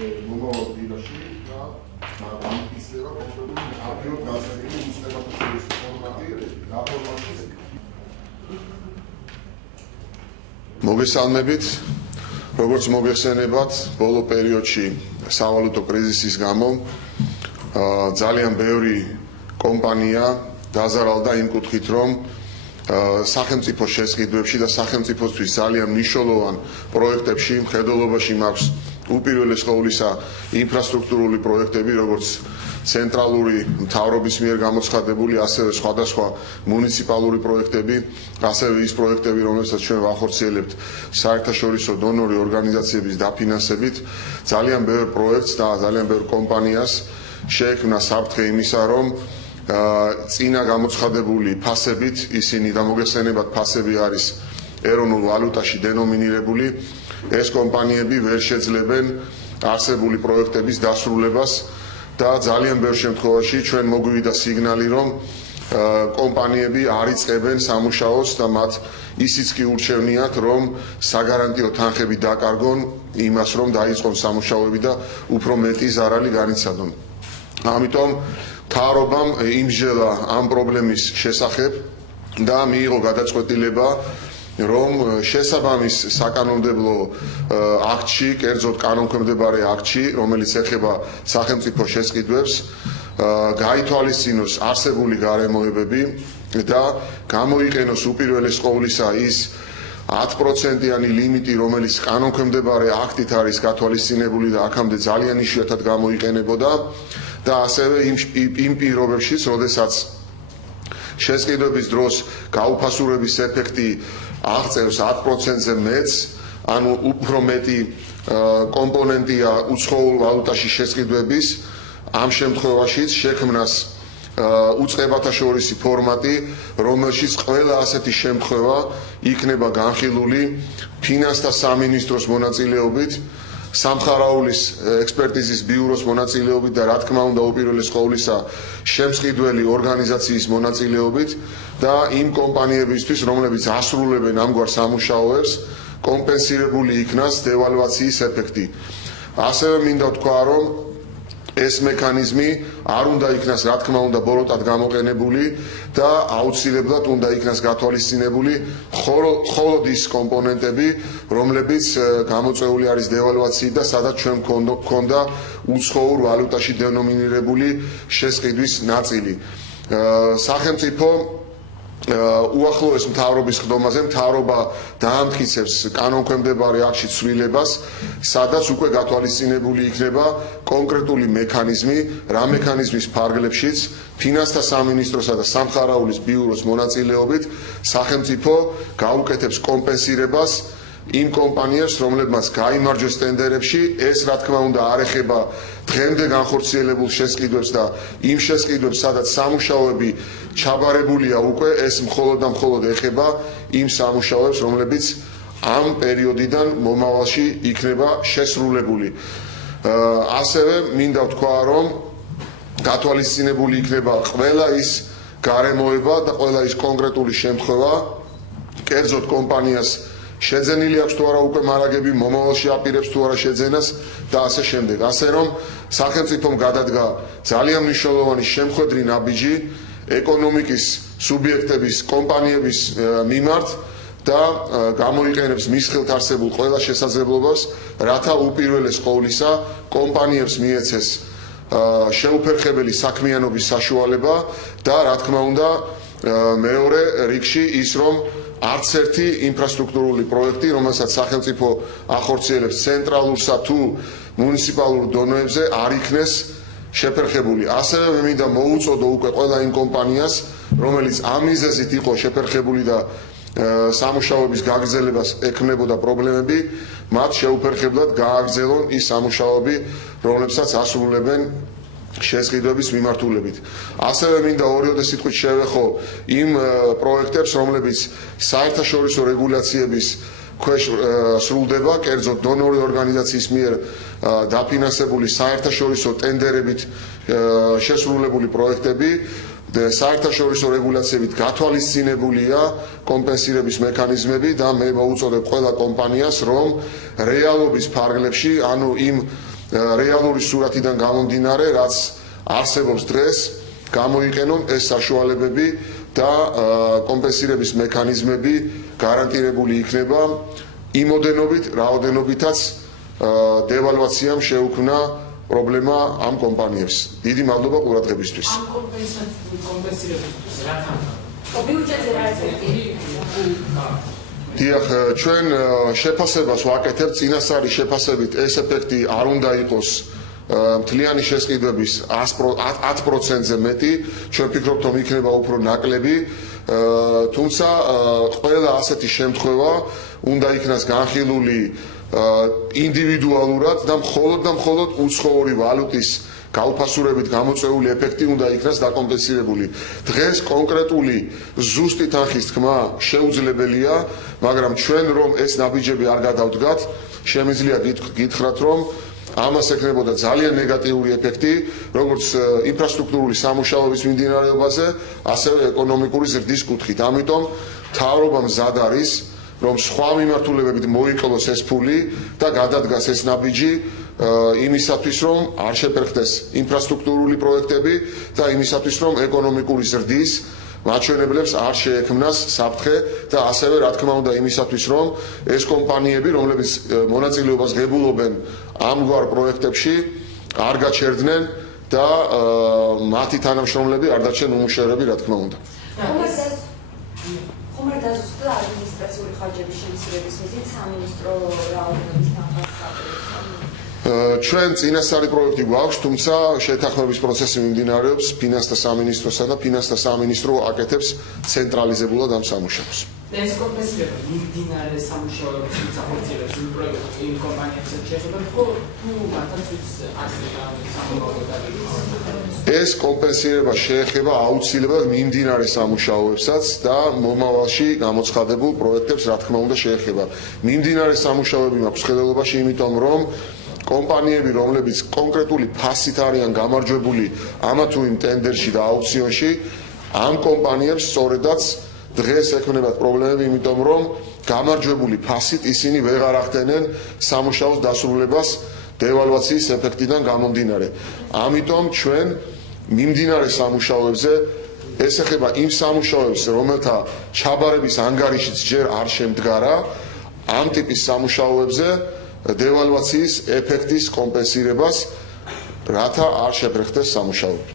მომავალ დილაში და გამიქცევა კონკრეტული აპრიოდ გასაგები უწყებათა შორის ფორმატი რა ფორმატია. მოგესალმებით, როგორც მოგეხსენებათ, ბოლო პერიოდში სავალუტო კრიზისის გამო ძალიან ბევრი კომპანია დაზარალდა იმ კუთხით, რომ სახელმწიფო შესყიდვებში და სახელმწიფოსთვის ძალიან მნიშვნელოვან პროექტებში მხედველობაში მაქვს უპირველეს ყოვლისა ინფრასტრუქტურული პროექტები, როგორც ცენტრალური მთავრობის მიერ გამოცხადებული, ასევე სხვადასხვა მუნიციპალური პროექტები, ასევე ის პროექტები, რომლებსაც ჩვენ ვახორციელებთ საერთაშორისო დონორი ორგანიზაციების დაფინანსებით, ძალიან ბევრ პროექტს და ძალიან ბევრ კომპანიას შეექმნა საფრთხე იმისა, რომ წინა გამოცხადებული ფასებით, ისინი დამოგეხსენებათ, ფასები არის ეროვნულ ვალუტაში დენომინირებული, ეს კომპანიები ვერ შეძლებენ არსებული პროექტების დასრულებას და ძალიან ბევრ შემთხვევაში ჩვენ მოგვივიდა სიგნალი, რომ კომპანიები არ იწყებენ სამუშაოს და მათ ისიც კი ურჩევნიათ, რომ საგარანტიო თანხები დაკარგონ იმას, რომ დაიწყონ სამუშაოები და უფრო მეტი ზარალი განიცადონ. ამიტომ მთავრობამ იმსჯელა ამ პრობლემის შესახებ და მიიღო გადაწყვეტილება, რომ შესაბამის საკანონმდებლო აქტში, კერძოდ კანონქვემდებარე აქტში, რომელიც ეხება სახელმწიფო შესყიდვებს, გაითვალისწინოს არსებული გარემოებები და გამოიყენოს უპირველეს ყოვლისა ის 10%-იანი ლიმიტი, რომელიც კანონქვემდებარე აქტით არის გათვალისწინებული და აქამდე ძალიან იშვიათად გამოიყენებოდა და ასევე იმ პირობებშიც, როდესაც შესყიდვების დროს გაუფასურების ეფექტი აღწევს 10%-ზე მეტს, ანუ უფრო მეტი კომპონენტია უცხოურ ვალუტაში შესყიდვების, ამ შემთხვევაშიც შექმნას უწყებათა შორისი ფორმატი, რომელშიც ყველა ასეთი შემთხვევა იქნება განხილული ფინანსთა სამინისტროს მონაწილეობით, სამხარაულის ექსპერტიზის ბიუროს მონაწილეობით და რა თქმა უნდა უპირველეს ყოვლისა შემსყიდველი ორგანიზაციის მონაწილეობით და იმ კომპანიებისთვის, რომლებიც ასრულებენ ამგვარ სამუშაოებს, კომპენსირებული იქნას დევალვაციის ეფექტი. ასევე მინდა ვთქვა, რომ ეს მექანიზმი არ უნდა იქნას, რა თქმა უნდა, ბოროტად გამოყენებული და აუცილებლად უნდა იქნას გათვალისწინებული მხოლოდ ის კომპონენტები, რომლებიც გამოწვეული არის დევალვაციით და სადაც ჩვენ გვქონდა უცხოურ ვალუტაში დენომინირებული შესყიდვის ნაწილი. სახელმწიფო უახლოეს მთავრობის ხდომაზე მთავრობა დაამტკიცებს კანონქვემდებარე აქტში ცვლილებას, სადაც უკვე გათვალისწინებული იქნება კონკრეტული მექანიზმი, რა მექანიზმის ფარგლებშიც ფინანსთა სამინისტროსა და სამხარაულის ბიუროს მონაწილეობით სახელმწიფო გაუკეთებს კომპენსირებას იმ კომპანიებს, რომლებმაც გაიმარჯვეს ტენდერებში, ეს რა თქმა უნდა არ ეხება დღემდე განხორციელებულ შესყიდვებს და იმ შესყიდვებს, სადაც სამუშაოები ჩაბარებულია უკვე, ეს მხოლოდ და მხოლოდ ეხება იმ სამუშაოებს, რომლებიც ამ პერიოდიდან მომავალში იქნება შესრულებული. ასევე მინდა ვთქვა, რომ გათვალისწინებული იქნება ყველა ის გარემოება და ყველა ის კონკრეტული შემთხვევა, კერძოდ კომპანიას შეძენილი აქვს თუ არა უკვე მარაგები, მომავალში აპირებს თუ არა შეძენას და ასე შემდეგ. ასე რომ სახელმწიფომ გადადგა ძალიან მნიშვნელოვანი შემხვედრი ნაბიჯი ეკონომიკის სუბიექტების, კომპანიების მიმართ და გამოიყენებს მის ხელთ არსებულ ყველა შესაძლებლობას, რათა უპირველეს ყოვლისა კომპანიებს მიეცეს შეუფერხებელი საქმიანობის საშუალება და რა თქმა უნდა მეორე რიგში ის, რომ არც ერთი ინფრასტრუქტურული პროექტი, რომელსაც სახელმწიფო ახორციელებს ცენტრალურსა თუ მუნიციპალურ დონეებზე, არ იქნეს შეფერხებული. ასევე მე მინდა მოუწოდო უკვე ყველა იმ კომპანიას, რომელიც ამ მიზეზით იყო შეფერხებული და სამუშაოების გაგრძელებას ექმნებოდა პრობლემები, მათ შეუფერხებლად გააგრძელონ ის სამუშაოები, რომლებსაც ასრულებენ შესყიდვების მიმართულებით. ასევე მინდა ორიოდე სიტყვით შევეხო იმ პროექტებს, რომლებიც საერთაშორისო რეგულაციების ქვეშ სრულდება, კერძოდ დონორი ორგანიზაციის მიერ დაფინანსებული საერთაშორისო ტენდერებით შესრულებული პროექტები საერთაშორისო რეგულაციებით გათვალისწინებულია კომპენსირების მექანიზმები და მე მოუწოდებ ყველა კომპანიას, რომ რეალობის ფარგლებში, ანუ იმ რეალური სურათიდან გამომდინარე, რაც არსებობს დღეს, გამოიყენონ ეს საშუალებები და კომპენსირების მექანიზმები გარანტირებული იქნება იმოდენობით, რაოდენობითაც დევალვაციამ შეუქმნა პრობლემა ამ კომპანიებს. დიდი მადლობა ყურადღებისთვის. ამ კომპენსირებისთვის რა თანხა? ბიუჯეტზე რა ეფექტი? დიახ, ჩვენ შეფასებას ვაკეთებთ წინასწარი შეფასებით ეს ეფექტი არ უნდა იყოს მთლიანი შესყიდვების 10%-ზე მეტი, ჩვენ ვფიქრობთ, რომ იქნება უფრო ნაკლები, თუმცა ყველა ასეთი შემთხვევა უნდა იქნას განხილული ინდივიდუალურად და მხოლოდ უცხოური ვალუტის გაუფასურებით გამოწვეული ეფექტი უნდა იქნას დაკომპენსირებული. დღეს კონკრეტული ზუსტი თანხის თქმა შეუძლებელია, მაგრამ ჩვენ რომ ეს ნაბიჯები არ გადავდგათ, შემიძლია გითხრათ, რომ ამას ექნებოდა ძალიან ნეგატიური ეფექტი, როგორც ინფრასტრუქტურული სამუშაოების მიმდინარეობაზე, ასევე ეკონომიკური ზრდის კუთხით. ამიტომ მთავრობა მზად არის, რომ სხვა მიმართულებებით მოიკლოს ეს ფული და გადადგას ეს ნაბიჯი იმისათვის, რომ არ შეფერხდეს ინფრასტრუქტურული პროექტები და იმისათვის, რომ ეკონომიკური ზრდის მაჩვენებლებს არ შეექმნას საფრთხე და ასევე რა თქმა უნდა იმისათვის, რომ ეს კომპანიები, რომლებიც მონაწილეობას ღებულობენ ამგვარ პროექტებში, არ გაჩერდნენ და მათი თანამშრომლები არ დარჩენ უმუშევრები, რა თქმა უნდა. ხომ არ დაზუსტდა ადმინისტრაციული ხარჯების შემცირების მიზნით სამინისტრო რაოდენობის თანხას? ჩვენ წინასწარი პროექტი გვაქვს, თუმცა შეთანხმების პროცესი მიმდინარეობს ფინანსთა სამინისტროსა და ფინანსთა სამინისტრო აკეთებს ცენტრალიზებულად ამ სამუშაოს. ეს კომპენსირება მიმდინარე სამუშაოების სახორციელებს იმ პროექტებს იმ კომპანიებს შეეხება, ხო თუ მათაც ეს კომპენსირება შეეხება აუცილებლად მიმდინარე სამუშაოებსაც და მომავალში გამოცხადებულ პროექტებს, რა თქმა უნდა, შეეხება. მიმდინარე სამუშაოები მაქვს ხედელობაში, იმიტომ რომ კომპანიები, რომლებიც კონკრეტული ფასით არიან გამარჯვებული ამა თუ იმ ტენდერში და აუქციონში, ამ კომპანიებს სწორედაც დღეს ექმნებათ პრობლემები, იმიტომ რომ გამარჯვებული ფასით ისინი ვეღარ ახდენენ სამუშაოს დასრულებას დევალვაციის ეფექტიდან გამომდინარე. ამიტომ ჩვენ მიმდინარე სამუშაოებზე ეს ეხება იმ სამუშაოებს, რომელთა ჩაბარების ანგარიშიც ჯერ არ შემდგარა, ამ ტიპის სამუშაოებზე დევალვაციის ეფექტის კომპენსირებას, რათა არ შეფერხდეს სამუშაოები.